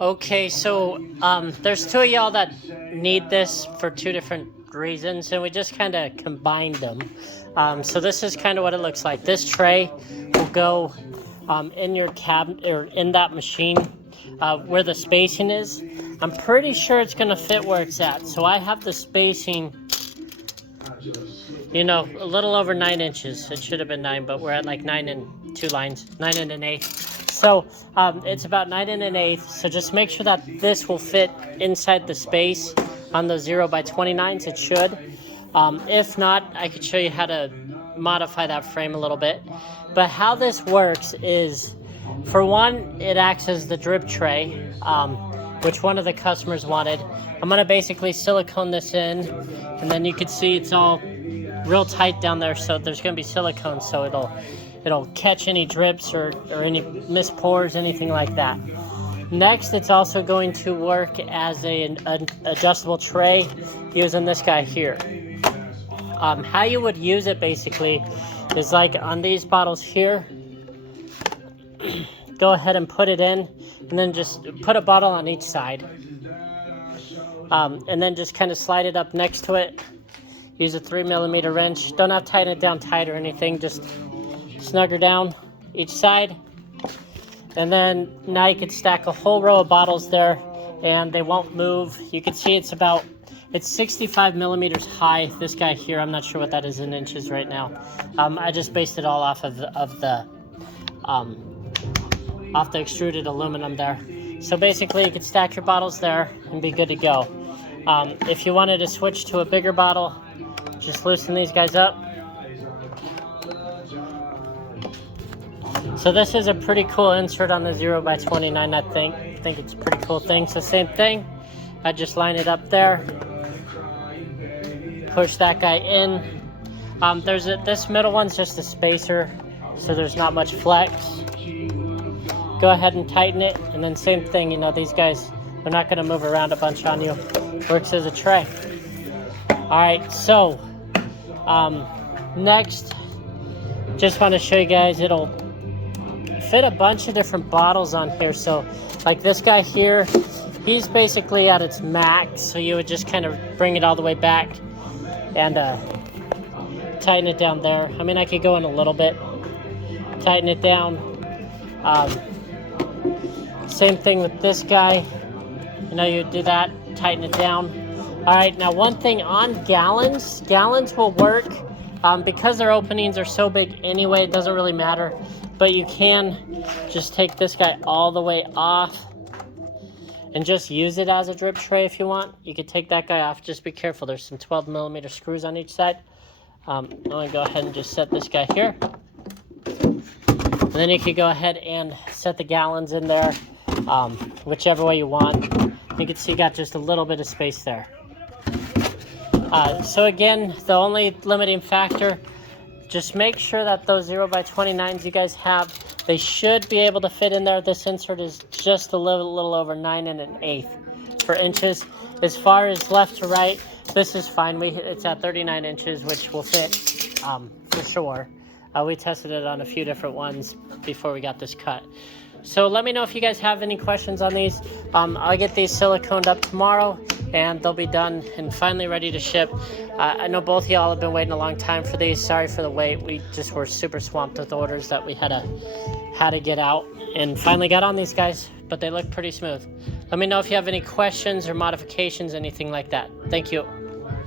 Okay, so there's two of y'all that need this for two different reasons, and we just kind of combined them. So this is kind of what it looks like. This tray will go in your cabinet or in that machine where the spacing is. I'm pretty sure it's going to fit where it's at. So I have the spacing, a little over 9 inches. It should have been 9, but we're at like 9 and 2 lines, 9 and an eighth. So it's about 9 and an eighth. So just make sure that this will fit inside the space on the 0x29s. It should. If not, I could show you how to modify that frame a little bit. But how this works is, for one, it acts as the drip tray, which one of the customers wanted. I'm going to basically silicone this in, and then you can see it's all real tight down there, so there's going to be silicone, so it'll catch any drips or any missed pours, anything like that. Next, it's also going to work as an adjustable tray using this guy here. How you would use it basically is like on these bottles here. Go ahead and put it in, and then just put a bottle on each side. And then just kind of slide it up next to it. Use a 3mm wrench. Don't have to tighten it down tight or anything. Just snug her down each side. And then now you can stack a whole row of bottles there, and they won't move. You can see it's 65 millimeters high. This guy here, I'm not sure what that is in inches right now. I just based it all off of the extruded aluminum there. So basically you could stack your bottles there and be good to go. If you wanted to switch to a bigger bottle, just loosen these guys up. So this is a pretty cool insert on the 0x29, I think it's a pretty cool thing. So same thing, I just line it up there, push that guy in. This middle one's just a spacer, so there's not much flex. Go ahead and tighten it, and then same thing, these guys, they're not gonna move around a bunch on you. Works as a tray. All right, so next, just want to show you guys, it'll fit a bunch of different bottles on here. So like this guy here, he's basically at its max, so you would just kind of bring it all the way back and tighten it down there. I mean, I could go in a little bit, tighten it down. Same thing with this guy, you do that, tighten it down. All right, now one thing on gallons will work because their openings are so big anyway, it doesn't really matter. But you can just take this guy all the way off and just use it as a drip tray if you want. You could take that guy off, just be careful. There's some 12mm screws on each side. I'm gonna go ahead and just set this guy here. And then you could go ahead and set the gallons in there, whichever way you want. You can see you got just a little bit of space there. So again, the only limiting factor, just make sure that those 0x29s you guys have, they should be able to fit in there. This insert is just a little over 9 and an eighth for inches. As far as left to right, this is fine. It's at 39 inches, which will fit for sure. We tested it on a few different ones before we got this cut. So let me know if you guys have any questions on these. I'll get these siliconed up tomorrow, and they'll be done and finally ready to ship. I know both of y'all have been waiting a long time for these. Sorry for the wait. We just were super swamped with orders that we had to get out, and finally got on these guys, but they look pretty smooth. Let me know if you have any questions or modifications, anything like that. Thank you.